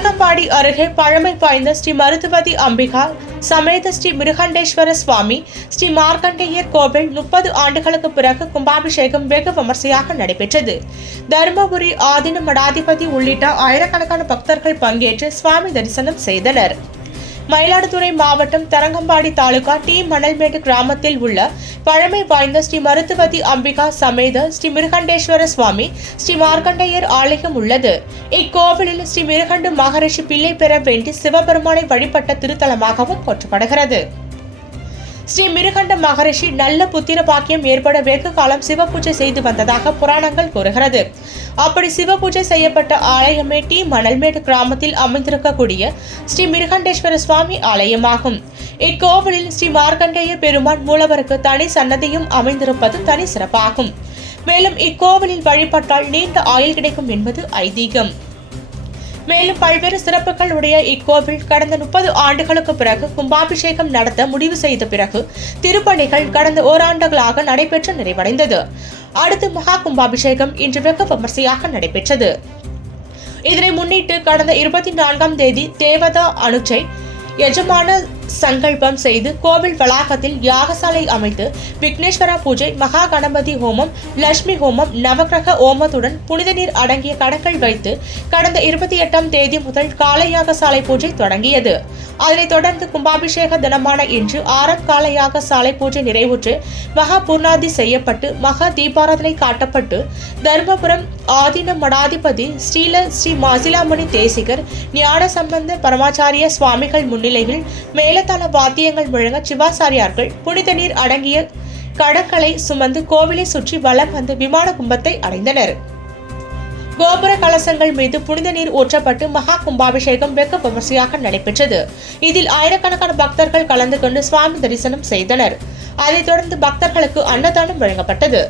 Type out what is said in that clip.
தரங்கம்பாடி அருகே பழமை வாய்ந்த ஸ்ரீ மருத்துவதி அம்பிகா சமேத ஸ்ரீ மிருகண்டேஸ்வர சுவாமி ஸ்ரீ மார்க்கண்டேயர் கோவில் 30 ஆண்டுகளுக்கு பிறகு கும்பாபிஷேகம் வெகு விமர்சையாக நடைபெற்றது. தருமபுரி ஆதீன மடாதிபதி உள்ளிட்ட ஆயிரக்கணக்கான பக்தர்கள் பங்கேற்று சுவாமி தரிசனம் செய்தனர். மயிலாடுதுறை மாவட்டம் தரங்கம்பாடி தாலுகா டி மணல்மேடு கிராமத்தில் உள்ள பழமை வாய்ந்த ஸ்ரீ மருத்துவதி அம்பிகா சமேத ஸ்ரீ மிருகண்டேஸ்வர சுவாமி ஸ்ரீ மார்க்கண்டேயர் ஆலயம் உள்ளது. இக்கோவிலில் ஸ்ரீ மிருகண்டு மகரிஷி பிள்ளை பெற வேண்டி சிவபெருமானை வழிபட்ட திருத்தலமாகவும் போற்றப்படுகிறது. ஸ்ரீ மிருகண்ட மகரிஷி நல்ல புத்திர பாக்கியம் ஏற்பட வெகு காலம் சிவ பூஜை செய்து வந்ததாக புராணங்கள் கூறுகிறது. அப்படி சிவ பூஜை செய்யப்பட்ட ஆலயமே டி மணல்மேடு கிராமத்தில் அமைந்திருக்கக்கூடிய ஸ்ரீ மிருகண்டேஸ்வர சுவாமி ஆலயமாகும். இக்கோவிலில் ஸ்ரீ மார்க்கண்டேய பெருமான் மூலவருக்கு தனி சன்னதியும் அமைந்திருப்பது தனி சிறப்பாகும். மேலும் இக்கோவிலில் வழிபட்டால் நீண்ட ஆயுள் கிடைக்கும் என்பது ஐதீகம். மேலும் பல்வேறு சிறப்புகள் உடைய இக்கோவில் கடந்த 30 ஆண்டுகளுக்கு பிறகு கும்பாபிஷேகம் நடத்த முடிவு செய்த பிறகு திருப்பணிகள் கடந்த ஓராண்டுகளாக நடைபெற்று நிறைவடைந்தது. அடுத்து மகா கும்பாபிஷேகம் இன்று வெகு விமர்சையாக நடைபெற்றது. இதனை முன்னிட்டு கடந்த 24ஆம் தேதி தேவதா அனுச்சை எஜமான சங்கல்பம் செய்து கோவில் வளாகத்தில் யாகசாலை அமைத்து விக்னேஸ்வரா பூஜை, மகா கணபதி ஹோமம், லட்சுமி ஹோமம், நவகிரக ஹோமத்துடன் புனித நீர் அடங்கிய கணக்கள் வைத்து கடந்த 28ஆம் தேதி முதல் கால யாகசாலை பூஜை தொடங்கியது. அதனைத் தொடர்ந்து கும்பாபிஷேக தினமான இன்று ஆரம் கால யாகசாலை பூஜை நிறைவுற்று மகா பூர்ணாதி செய்யப்பட்டு மகா தீபாராதனை காட்டப்பட்டு தர்மபுரம் ஆதீன மடாதிபதி ஸ்ரீ மாசிலாமணி தேசிகர் ஞான சம்பந்த பரமாச்சாரிய சுவாமிகள் முன்னிலையில் மேலதாள வாத்தியங்கள் முழங்க சிவாச்சாரியார்கள் புனித நீர் அடங்கிய கடற்களை சுமந்து கோவிலை சுற்றி வலம் வந்து விமான கும்பத்தை அடைந்தனர். கோபுர கலசங்கள் மீது புனித நீர் ஊற்றப்பட்டு மகா கும்பாபிஷேகம் வெகு விமர்சையாக நடைபெற்றது. இதில் ஆயிரக்கணக்கான பக்தர்கள் கலந்து கொண்டு சுவாமி தரிசனம் செய்தனர். அதைத் தொடர்ந்து பக்தர்களுக்கு அன்னதானம் வழங்கப்பட்டது.